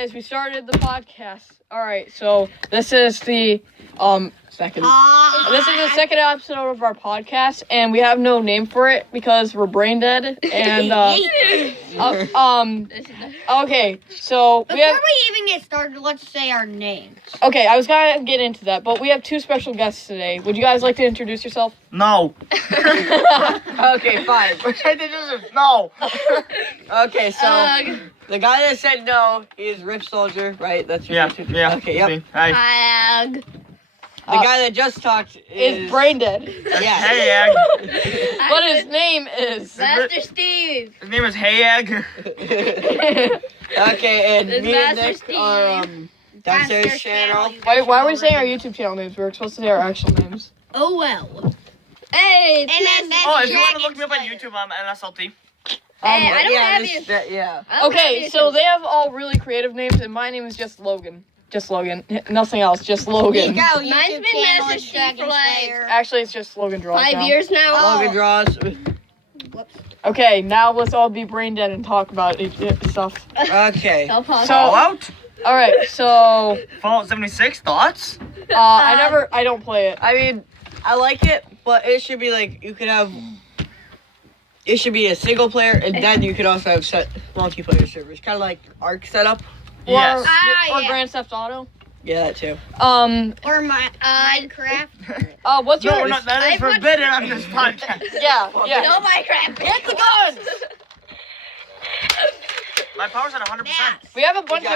guys, we started the podcast. All right, so this is the second. This is the second episode of our podcast, and we have no name for it because we're brain dead. And okay, so before we even get started, let's say our names. Okay, I was gonna get into that, but we have two special guests today. Would you guys like to introduce yourself? No. Okay, fine. No. Okay, so the guy that said no, he's Ryft Soldier, right? That's your YouTube. Yeah. Okay, yep. Me. Hi. The guy that just talked is brain dead. Yeah. Hey, Egg. But his name is Master Steve. His name is Hey, Egg. Okay, and It's me and Master Nick Steve. are downstairs channel. Why are we saying our YouTube channel names? We're supposed to say our actual names. Oh well. Hey, Oh, if you want to look me up on YouTube, I'm NSLT. Hey, I don't yeah, have this- you. yeah. Okay, so they have all really creative names, and my name is just Logan. Just Logan. Nothing else, just Logan. Mine's been Master Steve for like Actually, it's just LoganDrawzzz 5 now. years now. LoganDrawzzz. Whoops. Okay, now let's all be brain dead and talk about stuff. Okay. So Fallout? Alright, so Fallout 76, thoughts? I don't play it. I mean, I like it, but it should be like, it should be a single player, and then you could also have set multiplayer servers. Kind of like Ark setup. Yes. Or yeah. Grand Theft Auto. Yeah, that too. Or Minecraft. What's No, your... we're not, that is forbidden on this podcast. Yeah. No Minecraft. Hit the guns! My power's at 100%. We have a bunch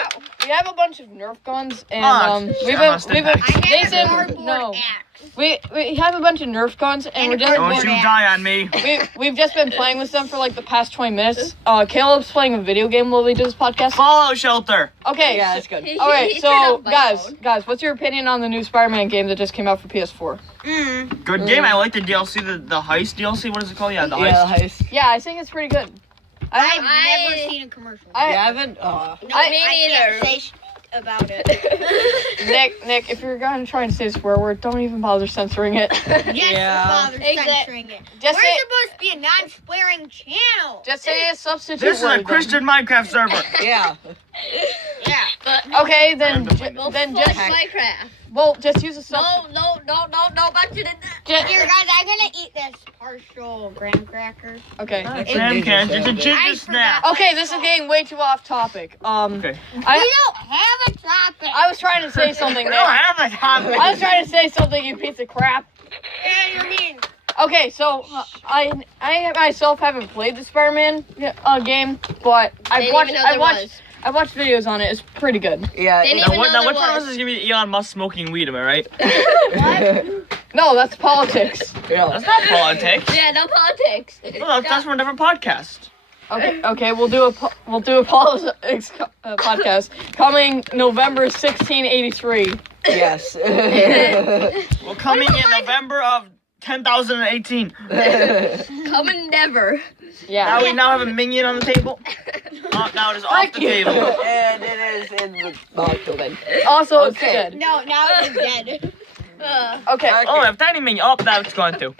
of Nerf guns, and we've I must been have I have a Nathan, cardboard no. axe. We have a bunch of Nerf guns, and we're just Don't you die on me. we've just been playing with them for like the past 20 minutes. Caleb's playing a video game while we do this podcast. Fallout Shelter. Okay, Yeah, that's good. all right. He So turned off my guys, what's your opinion on the new Spider-Man game that just came out for PS4? Good game. I like the DLC, the heist DLC. What is it called? Yeah, the heist. Yeah, the heist. Yeah, I think it's pretty good. I've never seen a commercial. You haven't? No, me I neither. can't say about it. Nick, if you're gonna try and say a swear word, don't even bother censoring it. Yeah. Father censoring it. Just We're say, supposed to be a non-swearing channel. just say a substitute This is word. a then. Christian Minecraft server. Yeah. Yeah. But Okay, then just Minecraft. just use a substitute. No, back to the... Here, guys, I'm gonna eat this partial graham cracker. Okay. Graham can. It's a ginger snap. Okay, this is getting way too off topic. Okay. We don't have a topic. I was trying to say something We there. don't have a topic. I was trying to say something, you piece of crap. Yeah, you're mean. Okay, so I myself haven't played the Spider-Man game, but I watched videos on it. It's pretty good. Yeah. Didn't it- even Now, know which there one of was. us is gonna be Elon Musk smoking weed? Am I right? No, that's politics. yeah. That's not politics. Yeah, no politics. Well, that's from a different podcast. Okay, we'll do a politics podcast coming November 1683. Yes. Well, coming in November of 10,018. Coming never. Yeah. Now we have a minion on the table. Now it is off the table. And it is in the molecule then. Also, it's Okay. dead. No, now it's dead. Okay. Oh, I have tiny minion. Oh, that's going to.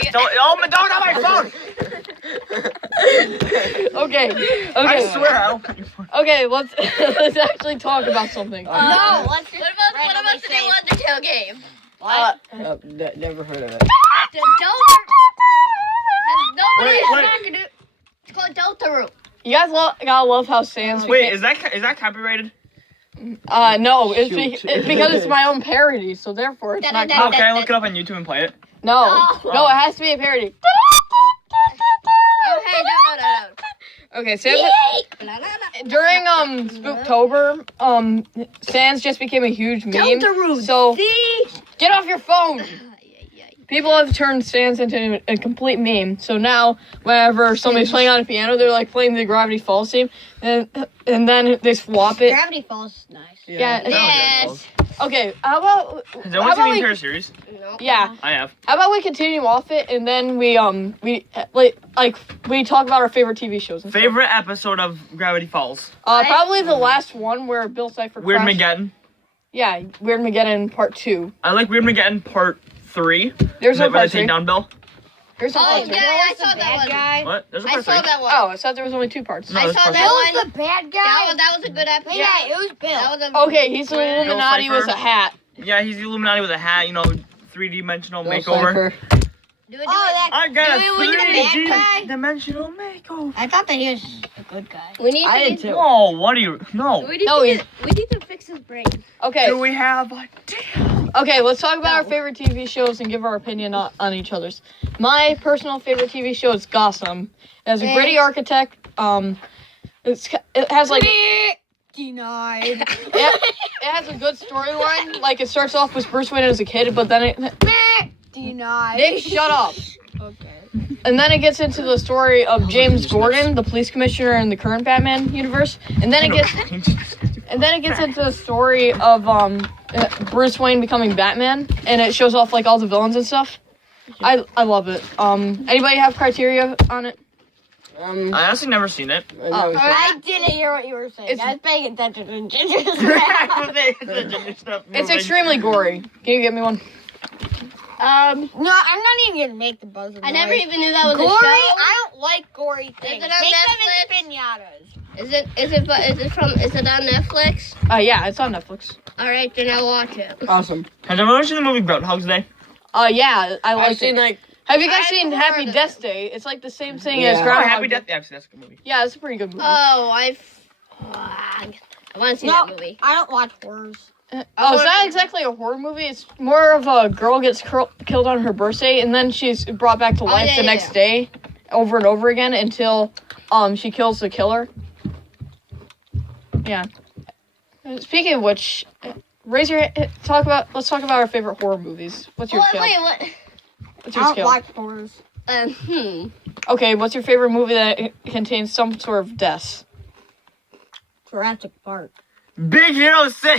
Don't have my phone. Okay. I swear I don't. Okay, let's actually talk about something. No, let's just what about the new Undertale game? Never heard of it. Nobody Wait, is what? talking to. It's called Deltarune. You guys gotta love how Sans. Wait, is that copyrighted? No, it's Shoot. because it's my own parody, so therefore it's not. Da-da-da. Okay, look it up on YouTube and play it. No, it has to be a parody. Oh, hey, no. Okay, Sans. During Spooktober, Sans just became a huge meme. Deltarune. So See? get off your phone. People have turned Sans into a complete meme. So now, whenever somebody's playing on a piano, they're like playing the Gravity Falls theme, and then they swap it. Gravity Falls is nice. Yeah. Yes. Okay. How about? Has anyone seen the entire series? No. Yeah. I have. How about we continue off it, and then we talk about our favorite TV shows. And stuff. Favorite episode of Gravity Falls? Probably the last one where Bill Cipher. Weird crashed. Mageddon. Yeah, Weird Mageddon Part 2. I like Weird Mageddon Part 3. There's no Where they Part 3. take down Bill. Here's some Oh, parts. yeah, Right? I saw that one. Guy. What? There's a I part saw three. that one. Oh, I thought there was only 2 parts. No, I there's saw part that three. one. The bad guy. That was a good episode. Yeah, it was Bill. That was a Okay, he's the Illuminati Pfeiffer. with a hat. Yeah, he's the Illuminati with a hat, you know, 3D-dimensional Bill makeover. Pfeiffer. Do it, I got a Do we need a bad guy? 3D-dimensional makeover. I thought that he was a good guy. We need I to. did too. Whoa, what are you? No. We need, No, to, we need to fix his brain. Okay, Do we have a okay, let's talk about our favorite TV shows and give our opinion on each other's. My personal favorite TV show is Gotham. It has a gritty architect. It has like Denied. it has a good storyline. Like it starts off with Bruce Wayne as a kid, but then it Denied. Nick, shut up. Okay. And then it gets into the story of James Gordon, the police commissioner in the current Batman universe. And then it gets into the story of Bruce Wayne becoming Batman, and it shows off like all the villains and stuff. I love it. Anybody have criteria on it? I honestly never seen it. Oh, I didn't hear what you were saying. It's- I was paying attention to Ginger's It's extremely gory. Can you get me one? No, I'm not even gonna make the buzzer. I never even knew that was gory. a show. I don't like gory things. it on Make Netflix? them in pinatas. Is it on Netflix? Yeah, it's on Netflix. All right, then I'll watch it. Awesome. Has everyone seen the movie Groundhog's Day? Yeah, I I've like seen it. like Have you guys I've seen never Happy heard of Death Day? It's like the same thing Yeah. as Oh, Groundhog Happy Day. Death. Yeah, that's a good movie. Yeah, it's a pretty good movie. Oh, I want to see No, that movie. I don't watch horrors. It's not exactly a horror movie. It's more of a girl gets killed on her birthday, and then she's brought back to life the next day, over and over again until she kills the killer. Yeah. Speaking of which, let's talk about our favorite horror movies. What's your scale? Wait, what? What's I your don't scale? watch horrors. Okay, what's your favorite movie that contains some sort of death? Jurassic Park. Big Hero 6. I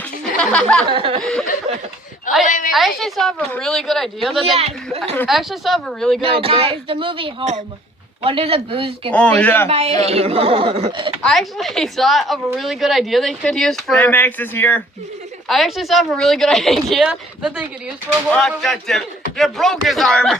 actually saw a really good idea. I actually saw a really good No, idea. guys, the movie Home. One of the boos gets Oh, taken yeah. by an eagle. I actually saw of a really good idea they could use for. Hey, Max is here. I actually saw of a really good idea that they could use for a horror Oh, movie. that's it. You broke his arm.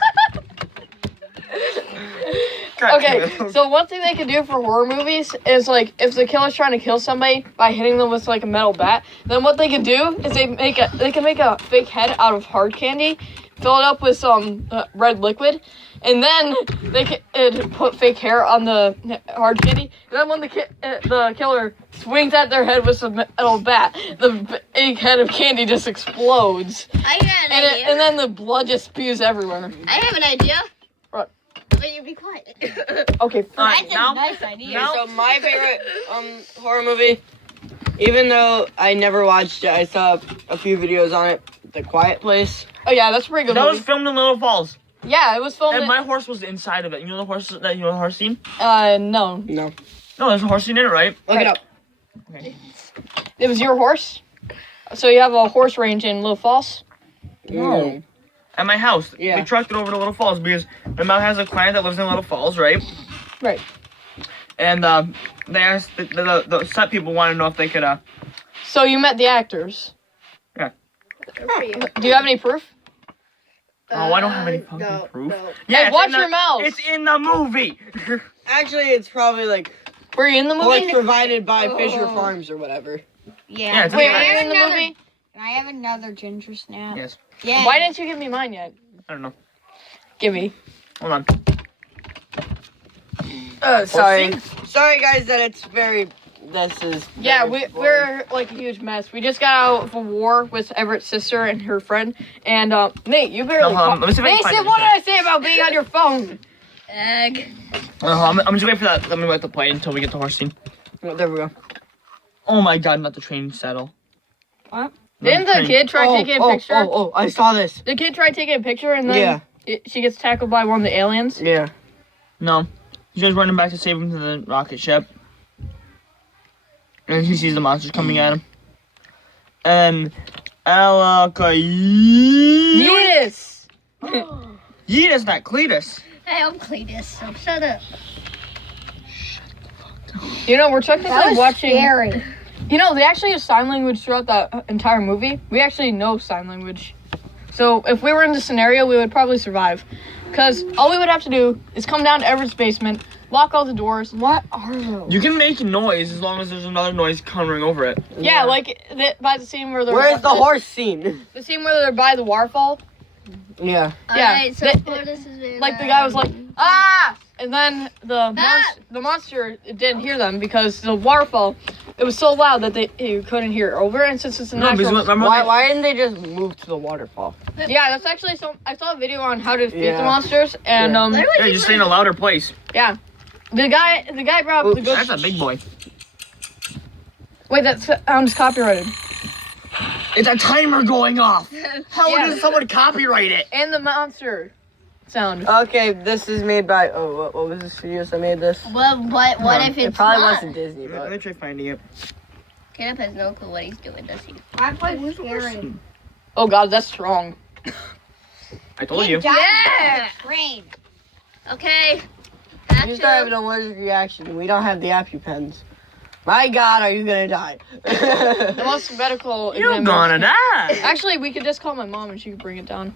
God damn Okay, it. so one thing they can do for horror movies is like if the killer's trying to kill somebody by hitting them with like a metal bat, then what they can do is they can make a fake head out of hard candy, fill it up with some red liquid, and then they can put fake hair on the hard candy. And then when the killer swings at their head with some metal bat, the big head of candy just explodes, I got an idea. and then the blood just spews everywhere. I have an idea. What? But you be quiet. Okay. Alright, That's now, a nice idea. now- So my favorite horror movie, even though I never watched it, I saw a few videos on it. The Quiet Place. Oh yeah, that's a pretty good that movie. was filmed in Little Falls. Yeah, it was filmed. And my horse was inside of it. You know the horse scene? No. No. No, there's a horse scene in it, right? Look it up. Okay. It was your horse? So you have a horse range in Little Falls? No. At my house. Yeah. We trucked it over to Little Falls because my mom has a client that lives in Little Falls, right? Right. And they asked the set people wanted to know if they could So you met the actors. Good for you. Do you have any proof? I don't have any fucking proof. No. Hey, it's watch in the- your mouth. It's in the movie. Actually, it's probably like Were you in the horse movie? provided by Fisher Farms or whatever. Yeah, it's Wait, in were the you in the movie? Can I have another ginger snap? Yes. Yeah. Why didn't you give me mine yet? I don't know. Give me. Hold on. Sorry. Sorry, guys, that it's very. This is. Yeah, very we're like a huge mess. We just got out of a war with Everett's sister and her friend. And Nate, you barely. No, let me see if I can Nate, find said, it. what did I say about being on your phone? Egg. I'm just waiting for that. Let me wait to play until we get the horse scene. Oh, there we go. Oh my god, not the train saddle. What? Didn't the kid try taking a picture? Oh, I saw this. The kid tried taking a picture and then she gets tackled by one of the aliens. Yeah. No. He's just running back to save him to the rocket ship. And he sees the monsters coming at him. And Yes. Yeetus, not Cletus. Hey, I'm Cletus, so shut up. You know, we're technically That was watching. scary. You know, they actually use sign language throughout that entire movie. We actually know sign language. So if we were in the scenario, we would probably survive. Because all we would have to do is come down to Everett's basement, lock all the doors. What are those? You can make noise as long as there's another noise covering over it. Yeah, like by the scene where they're... Where's the horse scene? The scene where they're by the waterfall. Yeah. Yeah, Alright, so far this has been, Like the guy was like, ah! And then the monster didn't hear them because the waterfall, it was so loud that you couldn't hear it over. And since it's a natural... Why didn't they just move to the waterfall? Yeah, that's actually I saw a video on how to defeat the monsters, and Yeah, just stay in a louder place. yeah, the guy brought up the good. That's a big boy. Wait, that sounds copyrighted. It's a timer going off. How Yeah. does someone copyright it? And the monster sound. Okay, this is made by. Oh, what was the studios that made this? What if It it's probably not? wasn't Disney, Let me but try finding it. Caleb has no clue what he's doing, does he? I play scary. Oh God, that's strong. I told you. Yeah! Train. Okay. you start having an allergic reaction. We don't have the EpiPens. My God, are you gonna die? The most medical. You're examiner. gonna die. Actually, we could just call my mom and she could bring it down.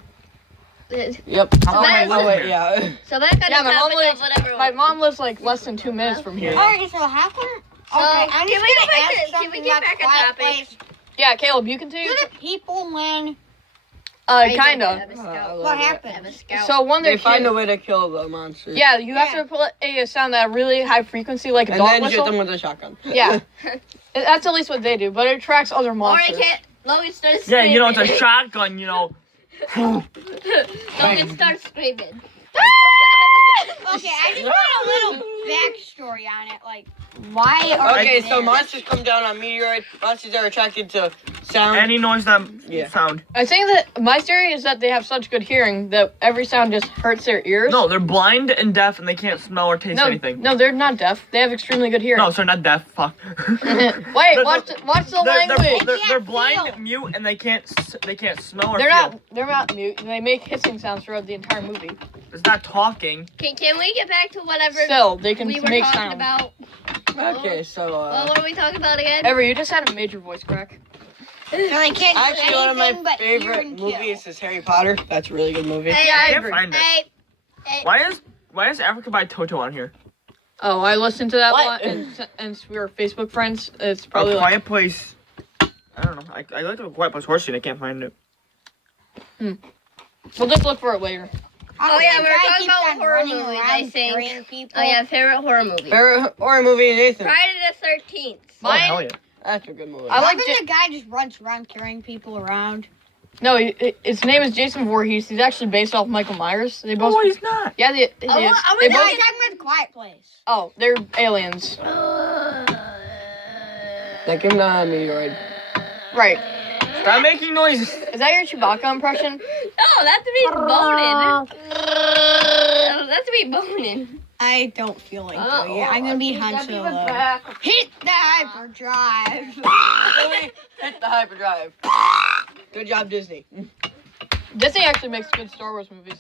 Yep. Oh, wait, yeah. So back on Yeah, the my mom topic lives. of whatever. My mom lives like less than 2 minutes from here. Alright, so how come? So, Okay, I'm can just we gonna get back ask to- can something we get that's back on quiet topic? place. Yeah, Caleb, you can take. Do the people win? Kinda. What happened? So one They they're find kids. a way to kill the monsters. Yeah, you have to put a sound at a really high frequency, like a And dog then whistle. shoot them with a shotgun. Yeah, that's at least what they do, but it attracts other Or I monsters. can't. Logan starts Yeah, screaming. you know, it's a shotgun, you know. Logan starts screaming. Okay, I just want a little backstory on it. Like, why are Okay, they so there? monsters come down on meteoroid. Monsters are attracted to sound. Any noise that Yeah. sound. I think that my theory is that they have such good hearing that every sound just hurts their ears. No, they're blind and deaf and they can't smell or taste anything. No, they're not deaf. They have extremely good hearing. No, so they're not deaf. Fuck. Wait, watch the language. They're blind, mute, and they can't smell or They're feel. not mute. They make hissing sounds throughout the entire movie. It's not talking. Can we get back to whatever Still, they can we were make talking sound. about? Okay, so Well, what are we talking about again? Ever, you just had a major voice crack. So they can't do actually one of my anything but hear favorite and kill. movies is Harry Potter. That's a really good movie. Hey, Yeah, I Can't agree. find it. Hey, Why is Africa by Toto on here? Oh, I listened to that What? a lot, and we were Facebook friends. It's A probably like, Quiet Place. I don't know. I like the Quiet Place horse scene. I can't find it. we'll just look for it later. Oh, yeah, we were Guy talking keeps about on horror running movies, around I think. scaring people. Oh yeah, favorite horror movie. Favorite horror movie, Nathan. Friday the 13th. Oh, Mine? hell yeah. That's a good movie. I like the guy just runs around carrying people around. No, his name is Jason Voorhees. He's actually based off Michael Myers. They both. No, he's not. Yeah, he is. I They No, both. I'm talking about the Quiet Place. Oh, they're aliens. That came down on a meteoroid. Right. Stop making noises. Is that your Chewbacca impression? No, that's me boning. That's me boning. I don't feel like doing it. I'm gonna be Han Solo. Hit the hyperdrive. Hit the hyperdrive. Good job, Disney. Disney actually makes good Star Wars movies.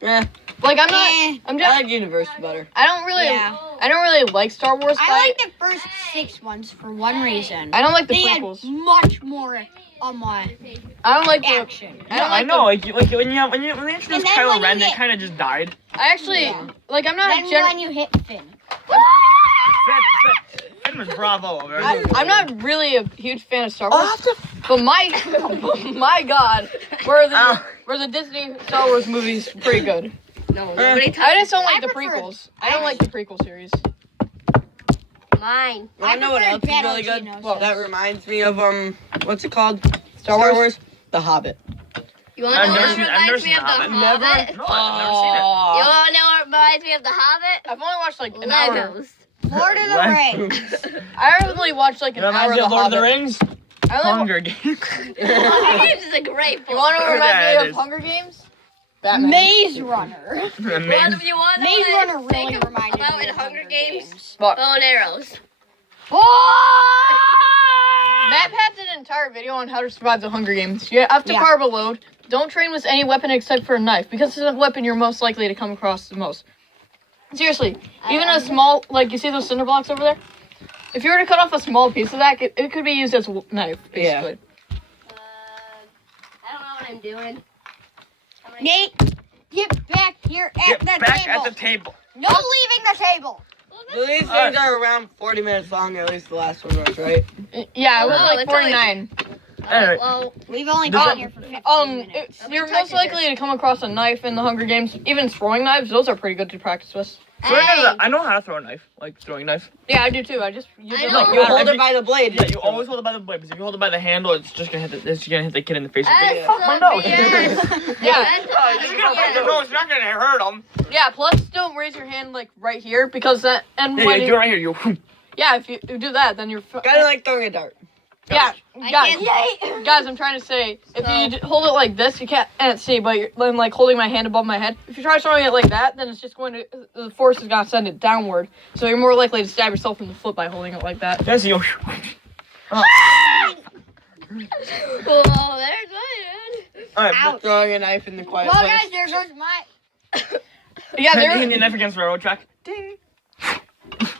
Yeah, Like I'm Eh. not. I'm I just. like Universe better. I don't really. Yeah. I don't really like Star Wars. But I like the first 6 ones for one reason. I don't like the They had prequels. much more I don't like the. action. I don't like I know. Like when they introduced And then Kylo when you Ren, they get- kind of just died. I actually Yeah. like. I'm not. Then when you hit Finn. Finn was bravo. I'm not really a huge fan of Star Wars, but my God, were the Disney Star Wars movies pretty good? No, nobody I just don't like the prefer- prequels. I don't like the prequel series. mine. I know what else is really good. Well, That reminds me of what's it called? Star Wars? The Hobbit. You wanna know what I've never reminds me seen of the Hobbit. Hobbit? No, I've never seen it. You wanna know what reminds me of the Hobbit? I've only watched like an hour. Legos. Lord of the What? Rings. I only watched like an It hour reminds of you the of Lord of the Hobbit. Rings? I only Hunger Games. Hunger Games is a great book. You want to remind Yeah, me it of is. Hunger Games? Batman. Maze Runner. What if you want to Maze Runner really think reminded about me in of Hunger Games? What? Bow and arrows. Matt Pat did an entire video on how to survive the Hunger Games. You have to Yeah. carb a load. Don't train with any weapon except for a knife, because it's a weapon you're most likely to come across the most. Seriously, even a small, like you see those cinder blocks over there? If you were to cut off a small piece of that, it could be used as a knife, Yeah. basically. I don't know what I'm doing. Nate, Get back here at Get the back table. at the table. No leaving the table. These things are around 40 minutes long, at least the last one was, right? Yeah, it was Oh, like it's 49. Anyway. Well, We've only Does been it- here for 15 minutes. You're most likely to come across a knife in the Hunger Games. Even throwing knives, those are pretty good to practice with. So I know how to throw a knife, like throwing knife. Yeah, I do too. I just use I it know. like You Yeah, hold if it by the blade. Yeah, you always hold it by the blade, because if you hold it by the handle, it's just gonna hit the kid in the face. that's Fuck my so nose. BS. Yeah. That's You're gonna break the nose. You're not gonna hurt him. Yeah, plus don't raise your hand like right here because that and Yeah, when do it right here. You. yeah, if you do that, then you're Kind of like throwing a dart. yeah, guys. can't- Guys, I'm trying to say, if you hold it like this, you can't see, but I'm like holding my hand above my head. If you try throwing it like that, then it's just going to, the force is going to send it downward. So you're more likely to stab yourself in the foot by holding it like that. Yes, you. Whoa, there's mine. Alright. Ouch. Throwing a knife in the quiet Well, place. guys, there goes my. Yeah, Hitting there. your knife against the railroad track. Ding.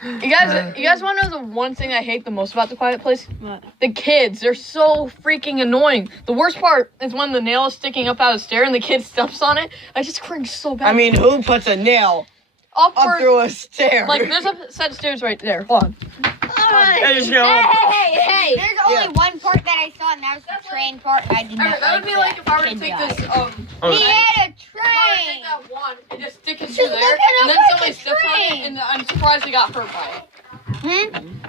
You guys want to know the one thing I hate the most about the Quiet Place? What? The kids. They're so freaking annoying. The worst part is when the nail is sticking up out of the stair and the kid steps on it. I just cringe so bad. I mean, who puts a nail up upward. through a stair? Like there's a set of stairs right there. Hold on. Hey, just go. Hey. There's only one part that I saw, and that was the train part. And I did not. That would be like if I were to take this He Oh, had a If I were to take train. that wand and just stick it Just through there, look at and then him like somebody a steps on it, train. and I'm surprised they got hurt by it.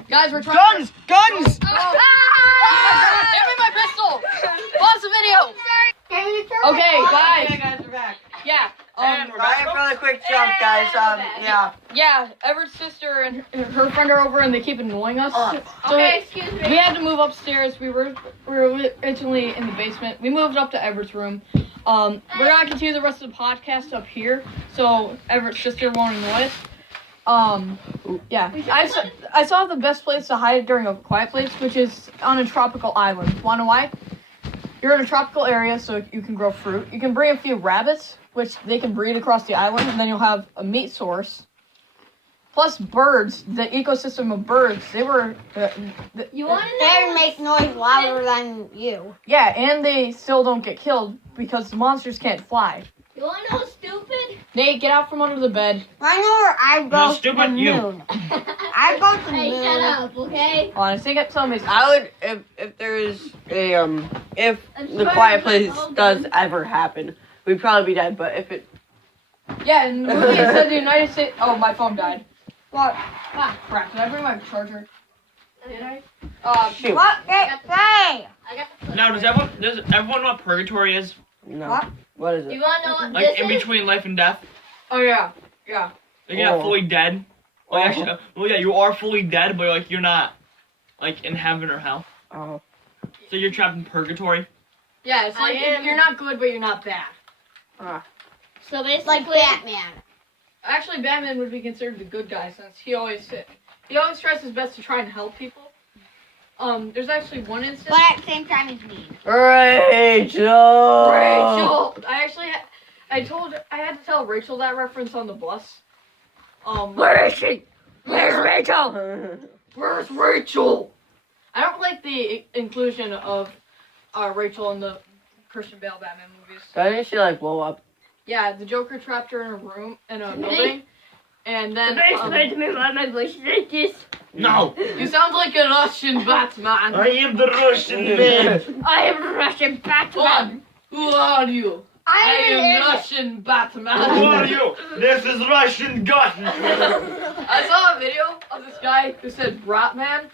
Guys, we're trying Guns! Guns! to... Give me my pistol! Pause the video! Okay, guys. guys, we're back. Yeah. And we're back. Alright, really quick jump, guys. Yeah. Yeah, Everett's sister and her friend are over, and they keep annoying us. So Okay, excuse me. we had to move upstairs. We were originally in the basement. We moved up to Everett's room. We're gonna continue the rest of the podcast up here, so Everett's sister won't annoy us. Yeah. I saw the best place to hide during a quiet place, which is on a tropical island. Wanna know why? You're in a tropical area, so you can grow fruit. You can bring a few rabbits, which they can breed across the island, and then you'll have a meat source. Plus birds, the ecosystem of birds, they were... You want to They know? make noise louder than you. yeah, and they still don't get killed because the monsters can't fly. You want to know stupid? Nate, get out from under the bed. I know where I go No, to stupid the you. moon. I go to the Hey, moon. shut up, okay? Hold on, I think somebody's... I would, if there is a, if the quiet place does ever happen, we'd probably be dead, but if it, Yeah, in the movie it said the United States... Oh, my phone died. What? Ah, crap. Did I bring my charger? Did I? shoot. What did it say? I got. Now, does everyone know what purgatory is? No. What? What is You it? want to know what Like this in is? between life and death? Oh, yeah. Yeah. Like you're not Oh. fully dead. Oh. Well, actually, well, yeah, you are fully dead, but like you're not, like in heaven or hell. Oh. So you're trapped in purgatory. Yeah, it's like I am- you're not good, but you're not bad. So basically, Like Batman. Actually, Batman would be considered the good guy since he always tries his best to try and help people. There's actually one instance. But at the same time, he's mean. Rachel! Rachel! I actually I had to tell Rachel that reference on the bus. Where is she? Where's Rachel? Where's Rachel? I don't like the inclusion of Rachel in the Christian Bale Batman movies. Doesn't she like blow up? Yeah, the Joker trapped her in a room, in a building, and then to me why my voice is like this. No, you sound like a Russian Batman. I am the Russian man. I am a Russian Hold Batman. on. Who are you? I am Russian Who Batman. are you? This is Russian Gotten. I saw a video of this guy who said Bratman,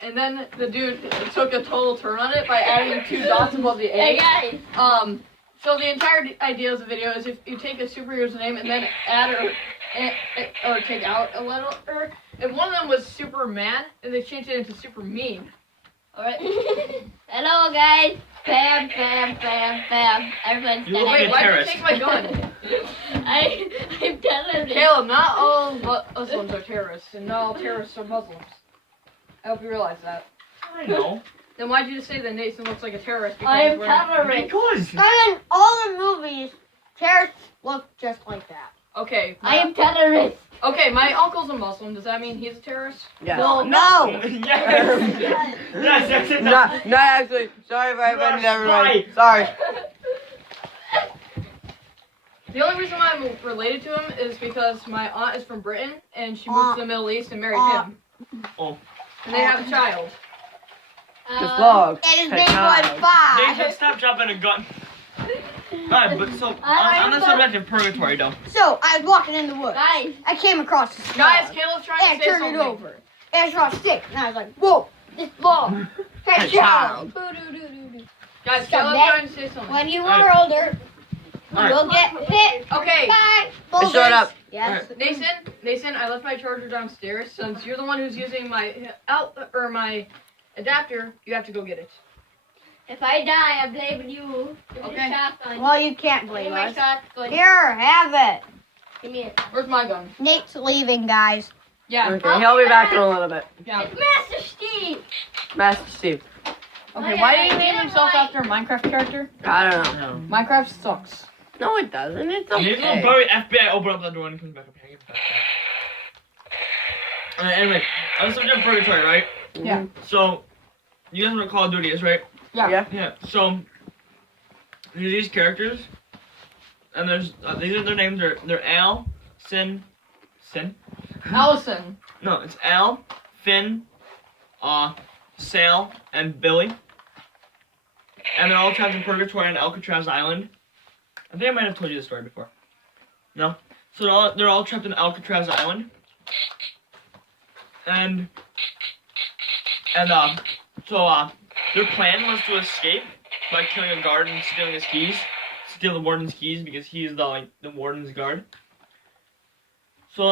and then the dude took a total turn on it by adding 2 dots above the Hey A. guys. So the entire idea of the video is if you take a superhero's name and then add or take out a letter, if one of them was Superman, and they changed it into Super Mean. Alright? Hello guys. Bam, bam, bam, bam. Everyone's You look dead. like Wait, a why'd you terrorist. take my gun? I'm telling you. Caleb, not all Muslims are terrorists, and not all terrorists are Muslims. I hope you realize that. I know. Then why'd you say that Nathan looks like a terrorist? I am we're- terrorist. Because. And in all the movies, terrorists look just like that. Okay. I am terrorist. Okay, my uncle's a Muslim. Does that mean he's a terrorist? Yeah. No. No. Yes. Yes, that's it. Not actually. Sorry if I offended You're a everybody. spy. Sorry. The only reason why I'm related to him is because my aunt is from Britain and she moved to the Middle East and married him. Oh. And they have a child. The vlog. And his name was Bob. Nathan, stop dropping a gun. Alright, but so on the subject of purgatory though. So I was walking in the woods. Guys. I came across this Guys, log. Caleb's And trying I to say turned something. it over. And I saw a stick. And I was like, whoa, this log. Hey, child. Guys, Stop Caleb's that. trying to say something. When you Alright. are older, you Alright. will get hit Okay. by Just shut up. Yes. Nathan, I left my charger downstairs. Since you're the one who's using my my adapter, you have to go get it. If I die, I'm blaming you. Give me Okay. the shotgun. Well, you can't Give me blame my us. shotgun. Here, have it. Give me it. Where's my gun? Nate's leaving, guys. Yeah. Okay, he'll be back in a little bit. Yeah. It's Master Steve. Master Steve. Okay, why did he name himself after a Minecraft character? I don't know. Minecraft sucks. No, it doesn't. It's Nathan will okay. probably FBI open up the door and he comes back up here. Anyway, on the subject of purgatory, right? Yeah. So, you guys know what Call of Duty is, right? Yeah. Yeah. So, there's these characters, and there's these are their names. They're Al, Sin. Allison. No, it's Al, Finn, Sal, and Billy. And they're all trapped in purgatory on Alcatraz Island. I think I might have told you this story before. No? So they're all trapped in Alcatraz Island. And their plan was to escape by killing a guard and stealing his keys. Steal the warden's keys because he's the warden's guard. So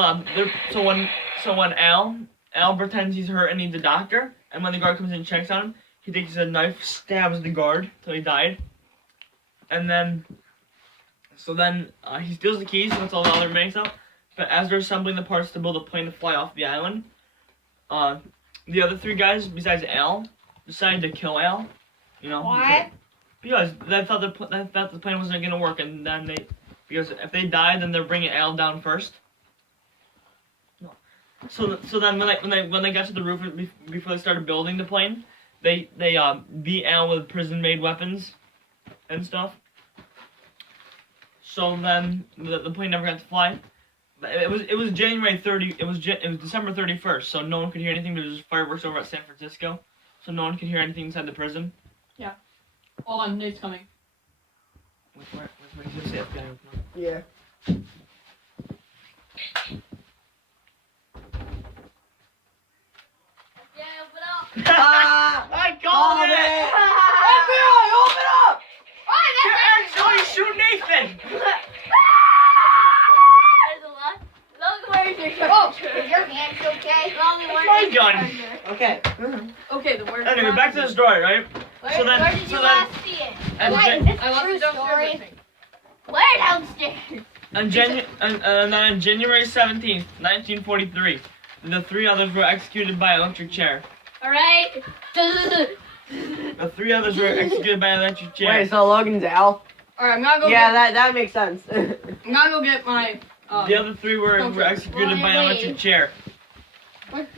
when Al pretends he's hurt and needs a doctor, and when the guard comes in and checks on him, he takes a knife, stabs the guard till he died, and then he steals the keys and lets all the other remaining stuff. But as they're assembling the parts to build a plane to fly off the island, the other three guys besides Al decided to kill Al. You know Why? because they thought the plane wasn't gonna work, and then because if they died, then they're bringing Al down first. So then when they got to the roof before they started building the plane, they beat Al with prison-made weapons and stuff. So then the plane never got to fly. It was January 30. It was December 31st. So no one could hear anything. There was fireworks over at San Francisco, so no one could hear anything inside the prison. Hold on, Nate's coming. Where he's gonna say FBI. Yeah. Yeah, open up. I called it! FBI, open up! You're actually shoot Nathan! There's a lot. Logan, where's your Oh, charger? is your hands okay? Logan, My where's your gun. charger? Okay. Okay, then where's Anyway, back to the story, right? Where, So then- where did you so then- last see it? And What? Jan- Is this I a left true it downstairs, I story? think. Where downstairs? and then on January 17th, 1943, the three others were executed by electric chair. Alright. The three others were executed by electric chair. Wait, so Logan's Al? Alright, I'm gonna go Yeah, that makes sense. I'm gonna go get my The other three were executed by electric chair.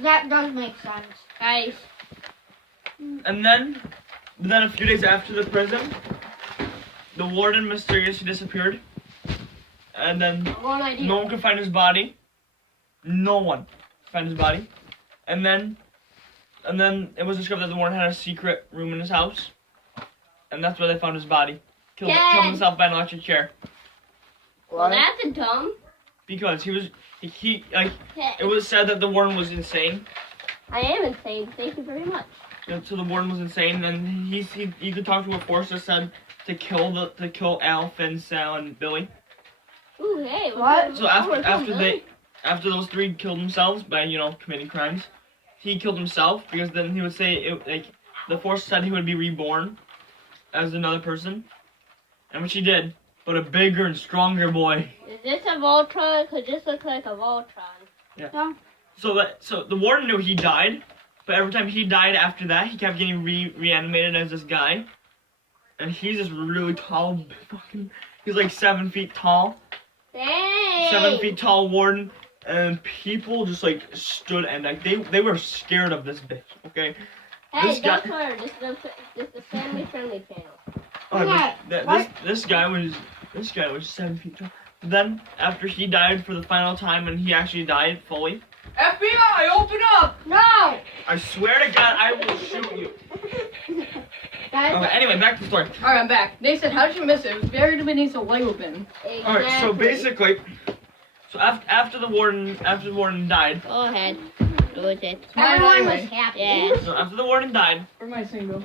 That does make sense. Guys. And then a few days after the prison, the warden mysteriously disappeared. And then One idea. no one could find his body. No one could find his body. And then it was discovered that the warden had a secret room in his house. And that's where they found his body. Killed himself by an electric chair. Well, that's a dumb. Because it Yeah, was said that the warden was insane. I am insane. Thank you very much. And so the warden was insane, and he could talk to a force that said to kill Al, Finn, Sal, and Billy. Ooh, hey. What? So after those three killed themselves by committing crimes, he killed himself because then he would say the force said he would be reborn as another person, and which he did, but a bigger and stronger boy. Is this a Voltron? Cause this looks like a Voltron. So the warden knew he died, but every time he died after that, he kept getting reanimated as this guy, and he's this really tall, he's like 7 feet tall. Hey. 7 feet tall warden, and people just stood and they were scared of this bitch. Okay. Hey, This guy- don't worry. This is the family friendly channel. This guy was 7 feet tall. Then, after he died for the final time, when he actually died fully, FBI, open up! No. I swear to God, I will shoot you. Guys, Okay, anyway, back to the story. Alright, I'm back. Nathan, how did you miss it? It was buried beneath a Lego bin. Alright, so basically, after the warden died, Go ahead. Do it. Mine Everyone anyway. was happy. Yeah. so after the warden died, Where my single?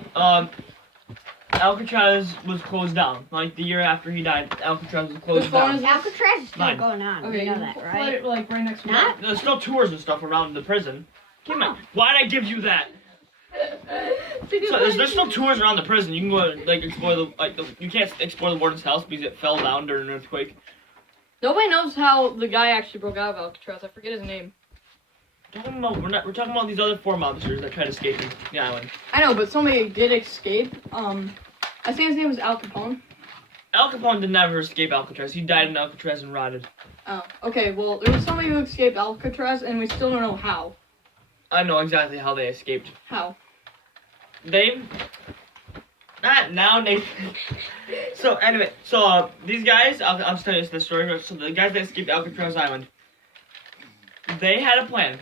Alcatraz was closed down. Like the year after he died, Alcatraz was closed Which one down. is Alcatraz is still Mine. going on. Okay, You know you that, put right? it like right next to Not? There's still tours and stuff around the prison. Give me. Why'd I give you that? So there's still tours around the prison. You can go like explore you can't explore the warden's house because it fell down during an earthquake. Nobody knows how the guy actually broke out of Alcatraz. I forget his name. We're talking about these other 4 mobsters that tried to escape the island. I know, but somebody did escape. I think his name was Al Capone. Al Capone did never escape Alcatraz. He died in Alcatraz and rotted. Oh, okay. Well, there was somebody who escaped Alcatraz, and we still don't know how. I know exactly how they escaped. How? They. Not now, Nathan. So anyway, these guys, I'll just tell you the story. So the guys that escaped Alcatraz Island, they had a plan.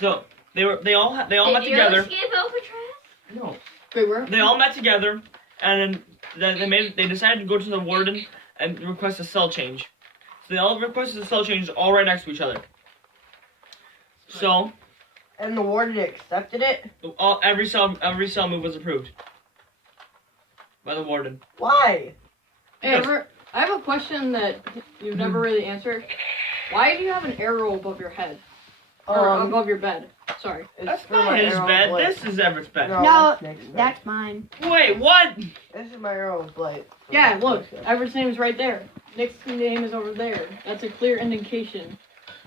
So they all met together. Did you escape Alcatraz? No. Wait, where? They all met together, and then they decided to go to the warden and request a cell change. So they all requested a cell change all right next to each other. So And the warden accepted it? every cell move was approved by the warden. Why? Hey, I have a question that you've never really answered. Why do you have an arrow above your head? Or above your bed? Sorry. It's That's for not my his arrow bed. blade. This is Everett's bed. No, No, that's Nick's bed. that's mine. Wait, what? This is my arrow blade. Yeah, look. Everett's name is right there. Nick's name is over there. That's a clear indication.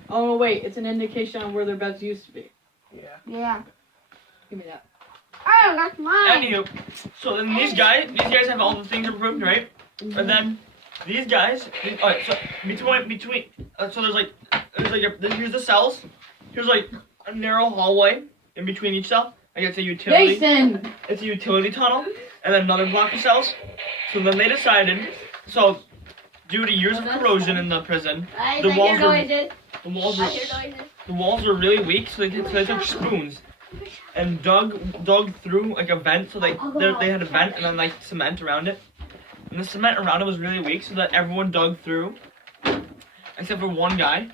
Oh, no, wait. It's an indication on where their beds used to be. Yeah. Yeah. Give me that. Oh, that's mine. Anywho, so then these guys have all the things approved, right? And then these guys, alright, so between, so here's the cells. Here's like a narrow hallway in between each cell. I guess a utility. Jason! It's a utility tunnel, and then another block of cells. So then they decided, due to years of corrosion in the prison, the walls were really weak, so they took spoons and dug through like a vent. So they had a vent and then like cement around it, and the cement around it was really weak, so that everyone dug through, except for one guy.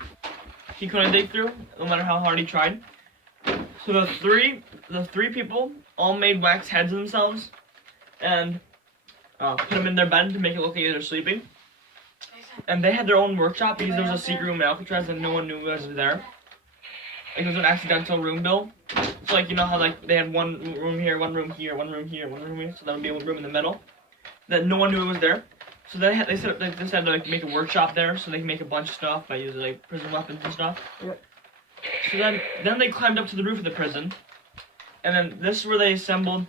He couldn't dig through, no matter how hard he tried. So the three people all made wax heads of themselves, and put them in their bed to make it look like they're sleeping. And they had their own workshop because there was a secret room in Alcatraz and no one knew was there. Like it was an accidental room built. So like you know how like they had one room here, one room here, one room here, one room here. So that would be a room in the middle. That no one knew it was there. So they decided to like make a workshop there so they can make a bunch of stuff by using like prison weapons and stuff. Yep. So then they climbed up to the roof of the prison, and then this is where they assembled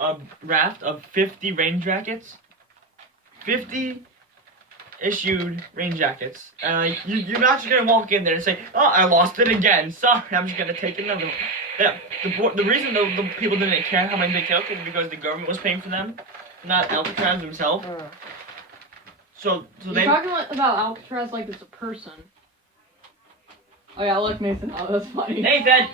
a raft of 50 rain jackets. 50 issued rain jackets. You're not just gonna walk in there and say, "Oh, I lost it again. Sorry, I'm just gonna take another one." Yeah, the reason the people didn't care how many they took is because the government was paying for them, not Alcatraz himself. So You're they. talking about Alcatraz like it's a person. Oh yeah, look Nathan. Oh, that's funny. Nathan.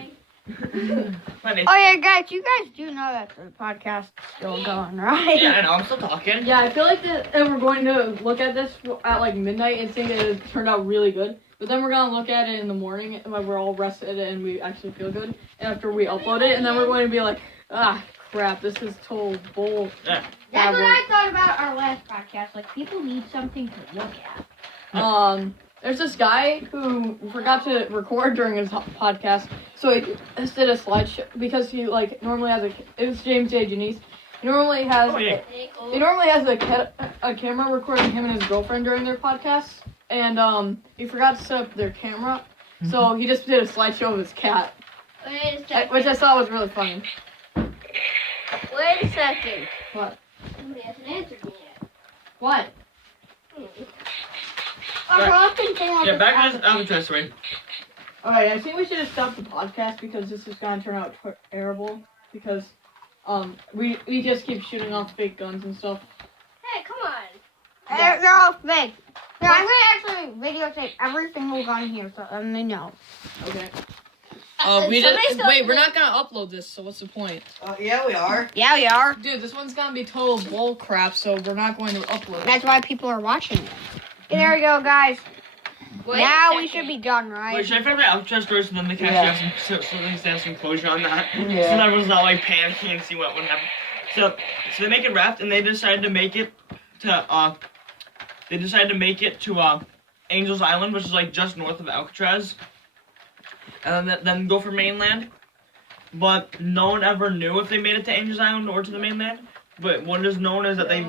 Hi, Nathan. Oh yeah, guys, you guys do know that the podcast is still going, right? Yeah, I know. I'm still talking. Yeah, I feel like that we're going to look at this at like midnight and think that it turned out really good. But then we're gonna look at it in the morning when we're all rested and we actually feel good. And after we upload it, and then we're going to be like, ah, crap, this is total bull. Yeah. That's what I thought about our last podcast. Like, people need something to look at. There's this guy who forgot to record during his podcast, so he just did a slideshow because he like normally has it was James J. Janice. He normally has a camera recording him and his girlfriend during their podcasts, and he forgot to set up their camera, so he just did a slideshow of his cat, Wait a second. which I thought was really funny. Wait a second. What? Somebody hasn't answered me yet. What? Yeah, back to this Alcatraz story. Alright, I think we should have stopped the podcast because this is gonna turn out terrible. Because we just keep shooting off fake guns and stuff. Hey, come on. They're all fake. Yeah, I'm gonna actually videotape every single gun here so they know. Okay. We're not gonna upload this, so what's the point? Yeah, we are. Yeah, we are. Dude, this one's gonna be total bull crap, so we're not going to upload it. That's why people are watching it. Okay, there we go, guys. Now we should be done, right? Wait, should I find my outro story so then they can actually have some, so they can have some closure on that? Yeah. So everyone's not like panicking and see what would happen. So they make it Ryft and they decided to make it to Angel's Island, which is like just north of Alcatraz. And then go for mainland. But no one ever knew if they made it to Angel's Island or to the mainland. But what is known is that they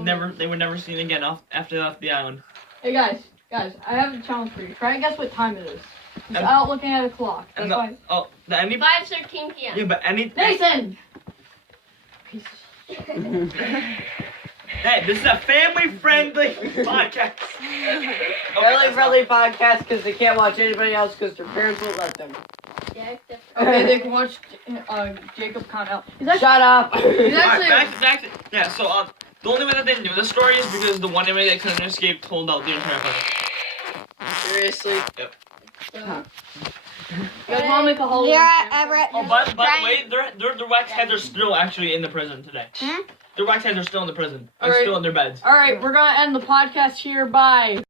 were never seen again after they left the island. Hey guys, I have a challenge for you. Try to guess what time it is. Without looking at a clock. And That's why. the any 5:13 p.m. yeah, but any Nathan! hey, this is a family-friendly podcast. Really friendly podcast because they can't watch anybody else because their parents won't let them. Yeah, it's different. Okay, they can watch Jacob count out. Shut up. He's Alright, actually. back to yeah. So the only way that they knew this story is because the one inmate that couldn't escape told out the entire thing. Seriously? Yep. You guys want to make a Halloween? Yeah, camp? Everett. Oh, by the way, their wax heads are still actually in the prison today. Hmm? Their wax heads are still in the prison. Alright. Still in their beds. Alright, we're gonna end the podcast here. Bye.